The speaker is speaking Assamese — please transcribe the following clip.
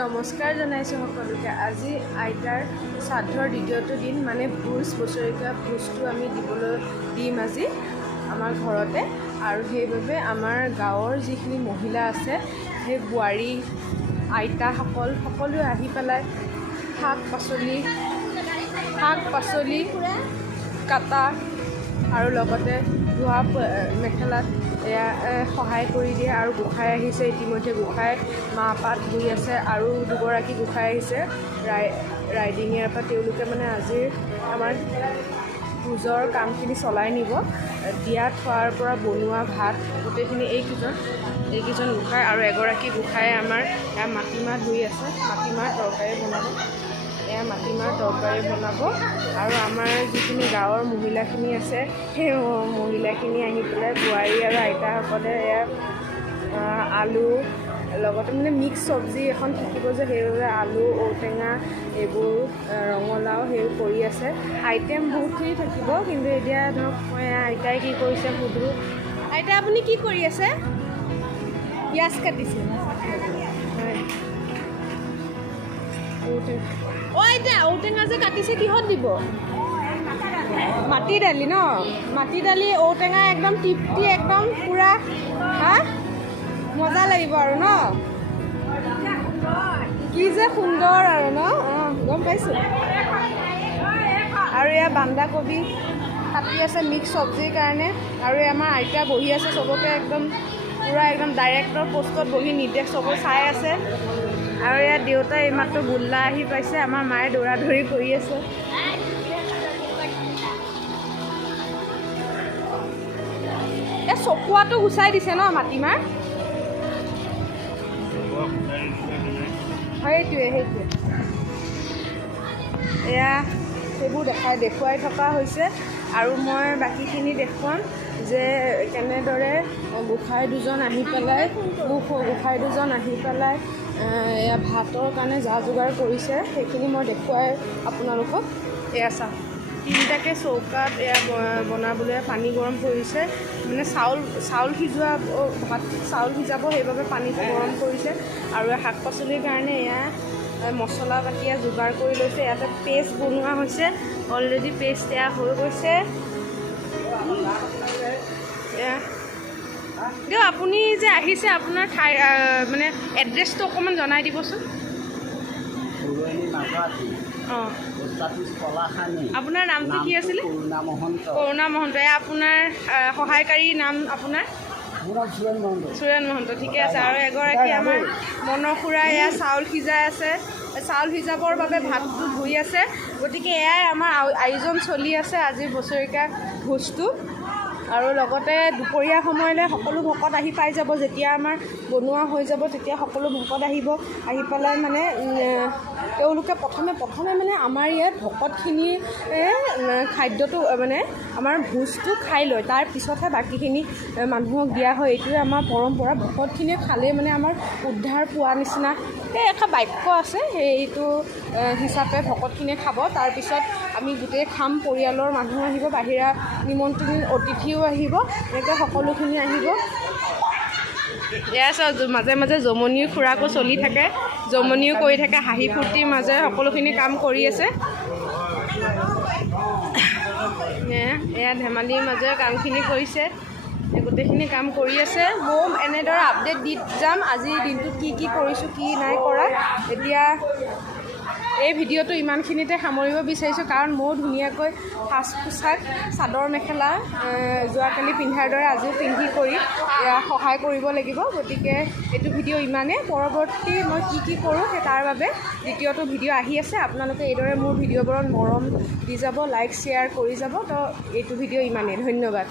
নমস্কাৰ জনাইছোঁ সকলোকে। আজি আইতাৰ শ্ৰাদ্ধৰ দ্বিতীয়টো দিন, মানে ভোজ, বছৰেকীয়া ভোজটো আমি দিম আজি আমাৰ ঘৰতে। আৰু সেইবাবে আমাৰ গাঁৱৰ যিখিনি মহিলা আছে, সেই বোৱাৰী আইতাসকল সকলোৱে আহি পেলাই শাক পাচলি কাটা আৰু লগতে ধোৱা মেখেলাত এয়া সহায় কৰি দিয়ে। আৰু গোঁসাই আহিছে, ইতিমধ্যে গোঁসাই মাহ পাত ধুই আছে আৰু দুগৰাকী গোঁসাই আহিছে ৰাইডিঙিয়াৰ পৰা। তেওঁলোকে মানে আজিৰ আমাৰ ভোজৰ কামখিনি চলাই নিব। দিয়া থোৱাৰ পৰা বনোৱা ভাত গোটেইখিনি এইকেইজন গোঁসাই আৰু এগৰাকী গোঁসাই আমাৰ মাটিমাহ ধুই আছে, মাটিমাহ তৰকাৰী বনাব। এয়া মাটিমাহ তৰকাৰী বনাব। আৰু আমাৰ যিখিনি গাঁৱৰ মহিলাখিনি আছে, সেই মহিলাখিনি আহি পেলাই বোৱাৰী আৰু আইতাসকলে এয়া আলু লগতে মানে মিক্স চব্জি এখন থাকিব যে, সেইবাবে আলু, ঔটেঙা, এইবোৰ ৰঙালাও সেইবোৰ কৰি আছে। আইটেম বহুতখিনি থাকিব, কিন্তু এতিয়া ধৰক মই আইতাই কি কৰিছে সুধোঁ। আইতা, আপুনি কি কৰি আছে? পিঁয়াজ কাটিছে। আইতা, ঔটেঙা যে কাটিছে কিহত দিব? মাটি দালি ন? মাটি দালি, ঔটেঙা একদম তৃপ্তি, একদম পূৰা মজা লাগিব আৰু ন? কি যে সুন্দৰ আৰু ন? গম পাইছোঁ। আৰু এয়া বন্ধাকবি কাটি আছে মিক্স চব্জিৰ কাৰণে। আৰু আমাৰ আইতা বহি আছে, চবকে একদম পূৰা একদম ডাইৰেক্টৰ পোষ্টত বহি নিৰ্দেশ চবক চাই আছে। আৰু এয়া দেউতা এইমাত্ৰ গোল্লা আহি পাইছে, আমাৰ মায়ে দৌৰা দৌৰি কৰি আছে। এই চকুৱাটো গুচাই দিছে ন মাটিমাহ? সেইটোৱে এয়া সেইবোৰ দেখুৱাই থকা হৈছে। আৰু মই বাকীখিনি দেখুৱাম যে কেনেদৰে গোঁসাই দুজন আহি পেলাই এয়া ভাতৰ কাৰণে যা যোগাৰ কৰিছে, সেইখিনি মই দেখুৱাই আপোনালোকক। এয়া চাওক, 3টাকৈ চৌকাত এয়া বনাবলৈ পানী গৰম কৰিছে, মানে চাউল সিজাব, সেইবাবে পানীটো গৰম কৰিছে। আৰু শাক পাচলিৰ কাৰণে এয়া মছলা পাতি যোগাৰ কৰি লৈছে। ইয়াতে পেষ্ট বনোৱা হৈছে, অলৰেডি পেষ্ট এয়া হৈ গৈছে। দিয়ক, আপুনি যে আহিছে, আপোনাৰ ঠাই মানে এড্ৰেছটো অকণমান জনাই দিবচোন। আপোনাৰ নামটো কি আছিলে? কৰুণা মহন্ত। এয়া আপোনাৰ সহায়কাৰীৰ নাম আপোনাৰ? সুৰেণ মহন্ত। ঠিকে আছে। আৰু এগৰাকী আমাৰ মনৰ খুৰা এয়া চাউল সিজাই আছে, চাউল সিজাবৰ বাবে ভাতটো ধুই আছে। গতিকে এয়াই আমাৰ আয়োজন চলি আছে আজিৰ বছৰেকীয়া ভোজটো। আৰু লগতে দুপৰীয়া সময়লৈ সকলো ভকত আহি পাই যাব। যেতিয়া আমাৰ বনোৱা হৈ যাব, তেতিয়া সকলো ভকত আহি পেলাই মানে তেওঁলোকে প্ৰথমে মানে আমাৰ ইয়াত ভকতখিনিৰ খাদ্যটো মানে আমাৰ ভোজটো খাই লয়, তাৰ পিছতহে বাকীখিনি মানুহক দিয়া হয়। এইটোৱে আমাৰ পৰম্পৰা। ভকতখিনিয়ে খালেই মানে আমাৰ উদ্ধাৰ পোৱা নিচিনা এষাৰ বাক্য আছে, সেইটো হিচাপে ভকতখিনিয়ে খাব। তাৰপিছত আমি গোটেই খাম, পৰিয়ালৰ মানুহ আহিব, বাহিৰা নিমন্ত্ৰণ অতিথিও আহিব, এনেকৈ সকলোখিনি আহিব। এয়া চাওক, মাজে মাজে জমনিৰ খুৰাকো চলি থাকে, জমনিও কৰি থাকে, হাঁহি ফূৰ্তিৰ মাজে সকলোখিনি কাম কৰি আছে। এয়া ধেমালিৰ মাজে কামখিনি কৰিছে, গোটেইখিনি কাম কৰি আছে। ময়ো এনেদৰে আপডেট দি যাম আজিৰ দিনটোত কি কৰিছোঁ, কি নাই কৰা। এতিয়া এই ভিডিঅ'টো ইমানখিনিতে সামৰিব বিচাৰিছোঁ, কাৰণ ময়ো ধুনীয়াকৈ সাজ পোছাক, চাদৰ মেখেলা যোৱাকালি পিন্ধাৰ দৰে আজিও পিন্ধি কৰি সহায় কৰিব লাগিব। গতিকে এইটো ভিডিঅ' ইমানেই। পৰৱৰ্তী মই কি কৰোঁ সেই তাৰ বাবে দ্বিতীয়টো ভিডিঅ' আহি আছে। আপোনালোকে এইদৰে মোৰ ভিডিঅ'বোৰত মৰম দি যাব, লাইক শ্বেয়াৰ কৰি যাব। তো এইটো ভিডিঅ' ইমানেই। ধন্যবাদ।